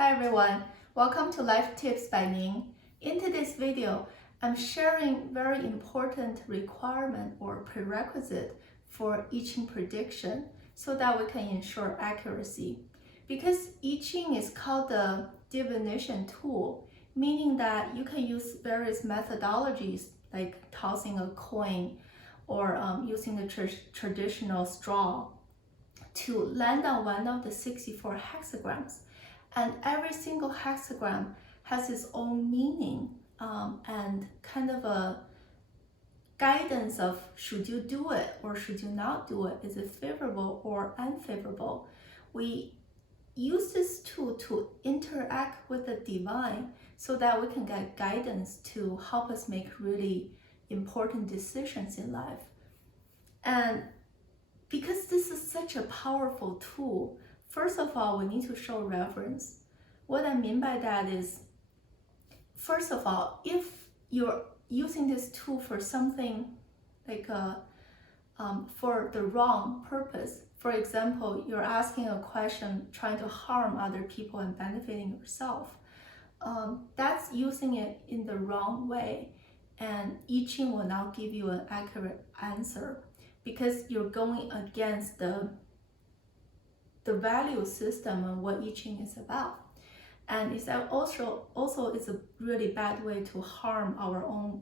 Hi everyone, welcome to Life Tips by Ning. In today's video, I'm sharing very important requirement or prerequisite for I Ching prediction so that we can ensure accuracy. Because I Ching is called the divination tool, meaning that you can use various methodologies like tossing a coin or using the traditional straw to land on one of the 64 hexagrams. And every single hexagram has its own meaning and kind of a guidance of should you do it or should you not do it? Is it favorable or unfavorable? We use this tool to interact with the divine so that we can get guidance to help us make really important decisions in life. And because this is such a powerful tool, first of all, we need to show reverence. What I mean by that is, first of all, if you're using this tool for something like for the wrong purpose, for example, you're asking a question trying to harm other people and benefiting yourself, that's using it in the wrong way, and I Ching will not give you an accurate answer because you're going against the value system and what I Ching is about. And it's also it's a really bad way to harm our own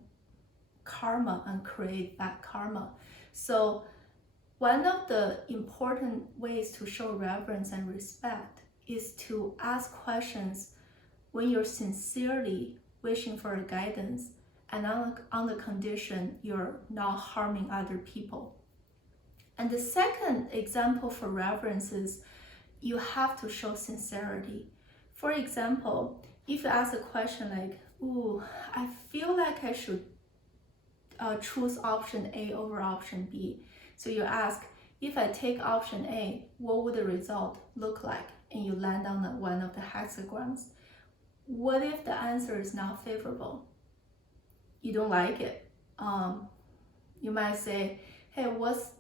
karma and create bad karma. So one of the important ways to show reverence and respect is to ask questions when you're sincerely wishing for guidance and on the condition you're not harming other people. And the second example for reverence is you have to show sincerity. For example, if you ask a question like, ooh, I feel like I should choose option A over option B. So you ask, if I take option A, what would the result look like? And you land on one of the hexagrams. What if the answer is not favorable? You don't like it. You might say, hey, what's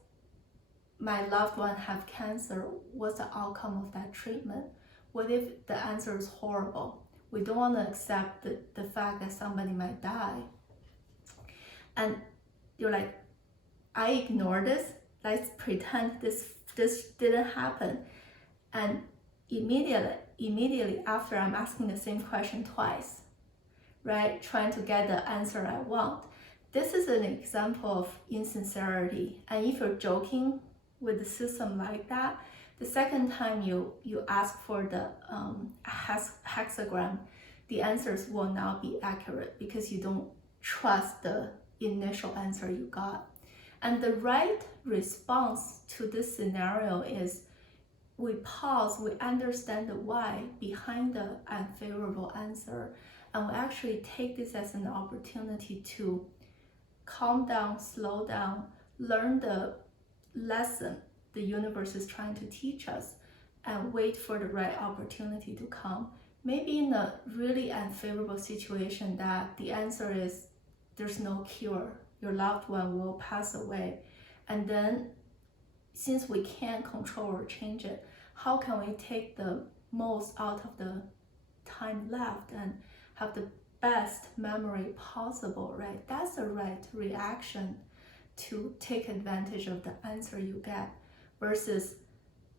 my loved one have cancer? What's the outcome of that treatment? What if the answer is horrible? We don't want to accept the fact that somebody might die. And you're like, I ignore this. Let's pretend this didn't happen. And immediately after, I'm asking the same question twice, right? Trying to get the answer I want. This is an example of insincerity. And if you're joking with the system like that, the second time you ask for the hexagram, the answers will not be accurate because you don't trust the initial answer you got. And the right response to this scenario is we pause, we understand the why behind the unfavorable answer, and we actually take this as an opportunity to calm down, slow down, learn the lesson the universe is trying to teach us, and wait for the right opportunity to come. Maybe in a really unfavorable situation that the answer is there's no cure, your loved one will pass away. And then since we can't control or change it, how can we take the most out of the time left and have the best memory possible, right? That's the right reaction to take advantage of the answer you get versus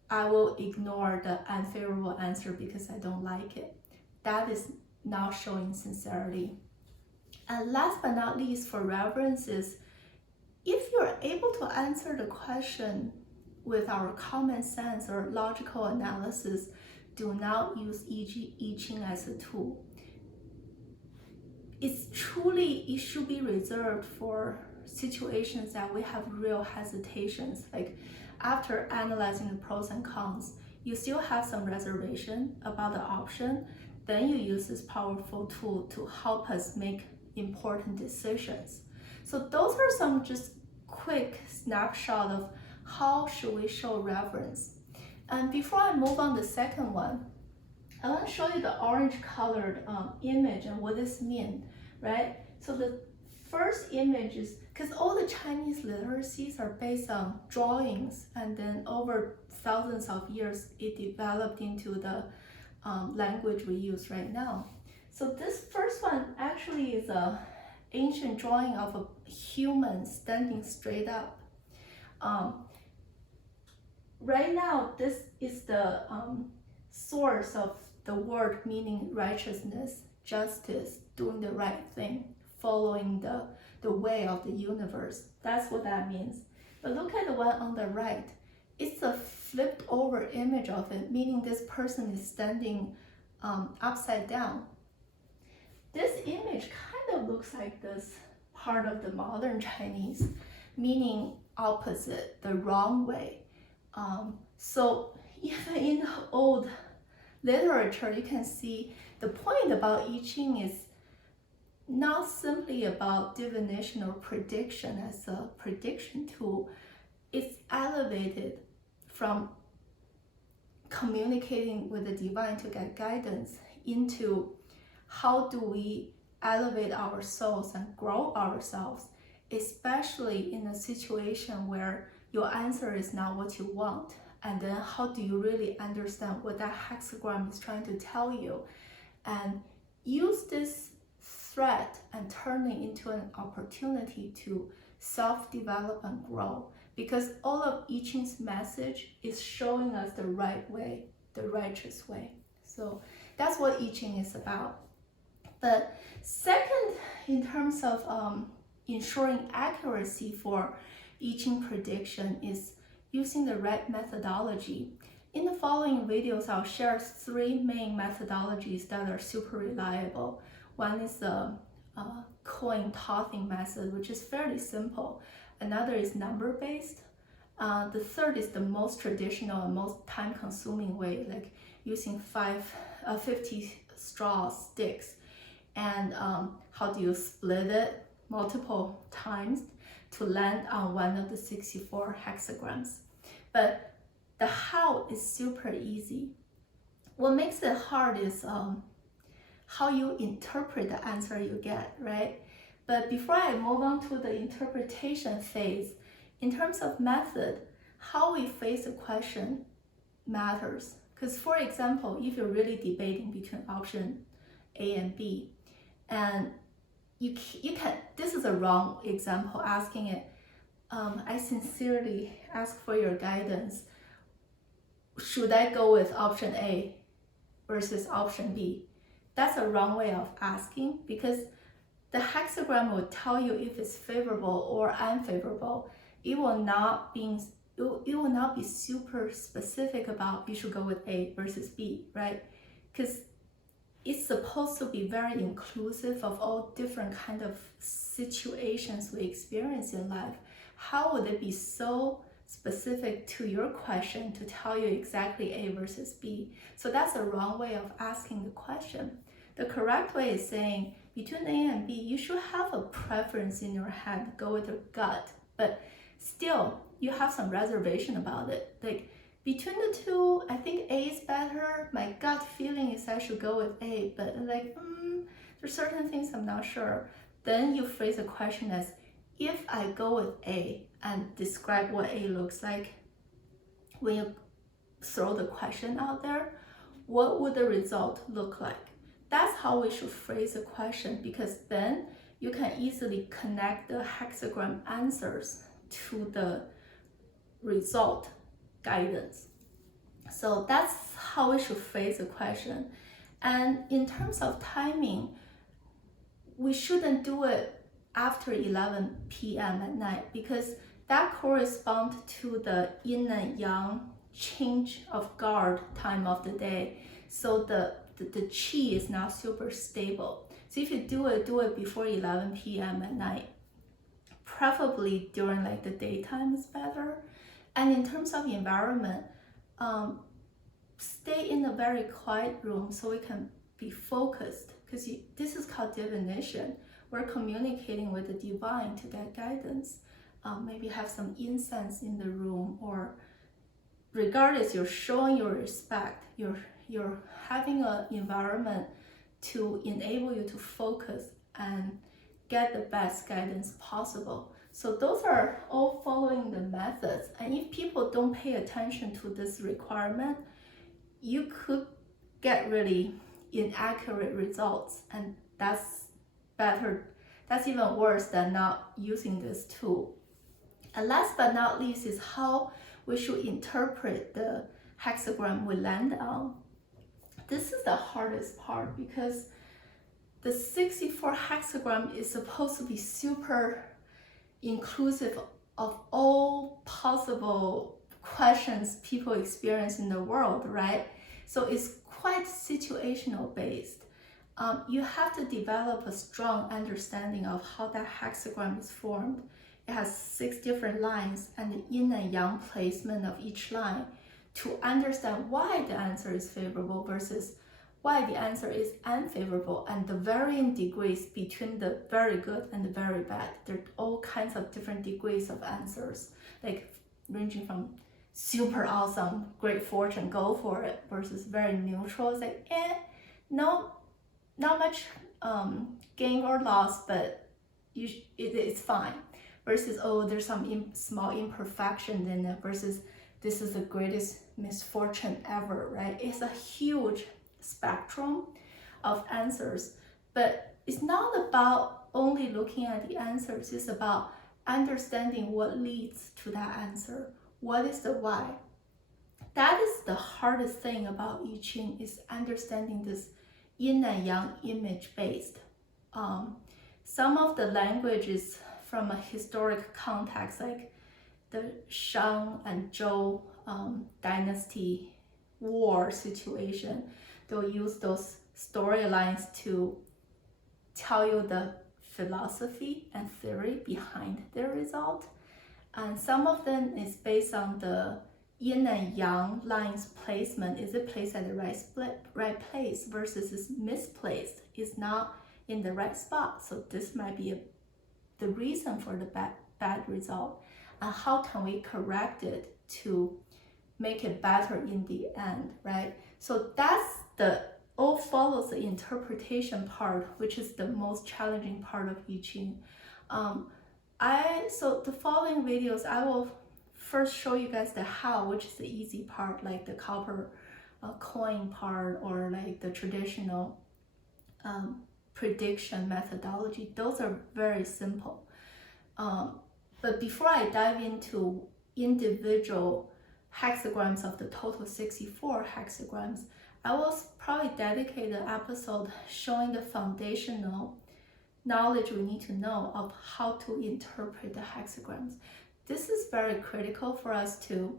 I will ignore the unfavorable answer because I don't like it. That is not showing sincerity. And last but not least for reverence is if you're able to answer the question with our common sense or logical analysis, do not use I Ching as a tool. It should be reserved for situations that we have real hesitations, like after analyzing the pros and cons, you still have some reservation about the option, then you use this powerful tool to help us make important decisions. So those are some just quick snapshot of how should we show reverence. And before I move on to the second one, I want to show you the orange colored image and what this means, right? So the first image is, because all the Chinese literacies are based on drawings, and then over thousands of years, it developed into the language we use right now. So this first one actually is a ancient drawing of a human standing straight up. Right now, this is the source of the word meaning righteousness, justice, doing the right thing, following the way of the universe. That's what that means. But look at the one on the right. It's a flipped over image of it, meaning this person is standing upside down. This image kind of looks like this part of the modern Chinese, meaning opposite, the wrong way. So even in the old literature, you can see the point about I Ching is not simply about divination or prediction as a prediction tool. It's elevated from communicating with the divine to get guidance into how do we elevate our souls and grow ourselves, especially in a situation where your answer is not what you want. And then how do you really understand what that hexagram is trying to tell you? And use this threat and turn it into an opportunity to self-develop and grow. Because all of I Ching's message is showing us the right way, the righteous way. So that's what I Ching is about. But second, in terms of ensuring accuracy for I Ching prediction is using the right methodology. In the following videos, I'll share 3 main methodologies that are super reliable. One is the coin tossing method, which is fairly simple. Another is number-based. The third is the most traditional and most time-consuming way, like using 50 straw sticks. And how do you split it multiple times to land on one of the 64 hexagrams? But the how is super easy. What makes it hard is how you interpret the answer you get, right? But before I move on to the interpretation phase, in terms of method, how we face a question matters. Because for example, if you're really debating between option A and B, and you can, this is a wrong example, asking it, I sincerely ask for your guidance. Should I go with option A versus option B? That's a wrong way of asking, because the hexagram will tell you if it's favorable or unfavorable. It will not be super specific about you should go with A versus B, right? Because it's supposed to be very inclusive of all different kind of situations we experience in life. How would it be so specific to your question to tell you exactly A versus B? So that's a wrong way of asking the question. The correct way is saying between A and B, you should have a preference in your head, go with your gut, but still you have some reservation about it. Like between the two, I think A is better. My gut feeling is I should go with A, but like, there's certain things I'm not sure. Then you phrase the question as, if I go with A and describe what A looks like, when you throw the question out there, what would the result look like? That's how we should phrase a question, because then you can easily connect the hexagram answers to the result guidance. So that's how we should phrase a question. And in terms of timing, we shouldn't do it after 11 p.m. at night, because that corresponds to the yin and yang change of guard time of the day. So the qi is not super stable. So if you do it before 11 p.m. at night. Preferably during like the daytime is better. And in terms of environment, stay in a very quiet room so we can be focused, because this is called divination. We're communicating with the divine to get guidance. Maybe have some incense in the room, or regardless, you're showing your respect. You're having an environment to enable you to focus and get the best guidance possible. So those are all following the methods. And if people don't pay attention to this requirement, you could get really inaccurate results, and that's even worse than not using this tool. And last but not least is how we should interpret the hexagram we land on. This is the hardest part because the 64 hexagram is supposed to be super inclusive of all possible questions people experience in the world, right? So it's quite situational based. You have to develop a strong understanding of how that hexagram is formed. It has 6 different lines and the yin and yang placement of each line to understand why the answer is favorable versus why the answer is unfavorable, and the varying degrees between the very good and the very bad. There are all kinds of different degrees of answers, like ranging from super awesome, great fortune, go for it, versus very neutral. It's like, no, not much gain or loss, but it's fine. Versus, oh, there's some small imperfection in it, versus this is the greatest misfortune ever, right? It's a huge spectrum of answers, but it's not about only looking at the answers. It's about understanding what leads to that answer. What is the why? That is the hardest thing about I Ching, is understanding this yin and yang image based. Some of the language is from a historic context, like the Shang and Zhou dynasty war situation. They'll use those storylines to tell you the philosophy and theory behind their result. And some of them is based on the yin and yang lines placement. Is it placed at the right place versus is misplaced? It's not in the right spot. So this might be the reason for the bad result. And how can we correct it to make it better in the end, right? So that's all follows the interpretation part, which is the most challenging part of I Ching. So the following videos, I will first show you guys the how, which is the easy part, like the copper coin part, or like the traditional prediction methodology. Those are very simple. But before I dive into individual hexagrams of the total 64 hexagrams, I will probably dedicate an episode showing the foundational knowledge we need to know of how to interpret the hexagrams. This is very critical for us to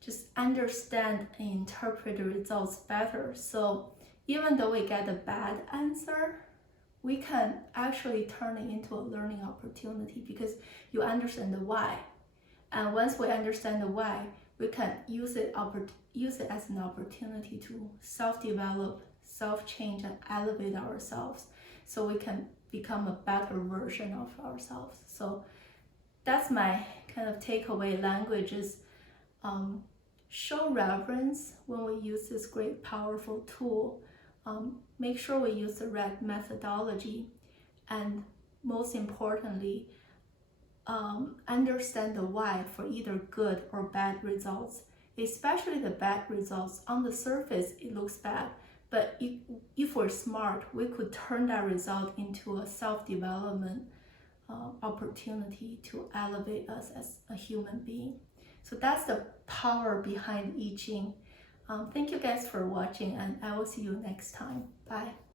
just understand and interpret the results better. So even though we get a bad answer, we can actually turn it into a learning opportunity because you understand the why. And once we understand the why, we can use it as an opportunity to self-develop, self-change, and elevate ourselves so we can become a better version of ourselves. So that's my kind of takeaway language is show reverence when we use this great, powerful tool. Make sure we use the right methodology, and most importantly, understand the why for either good or bad results, especially the bad results. On the surface, it looks bad, but if we're smart, we could turn that result into a self-development opportunity to elevate us as a human being. So that's the power behind I Ching. Thank you guys for watching, and I will see you next time. Bye.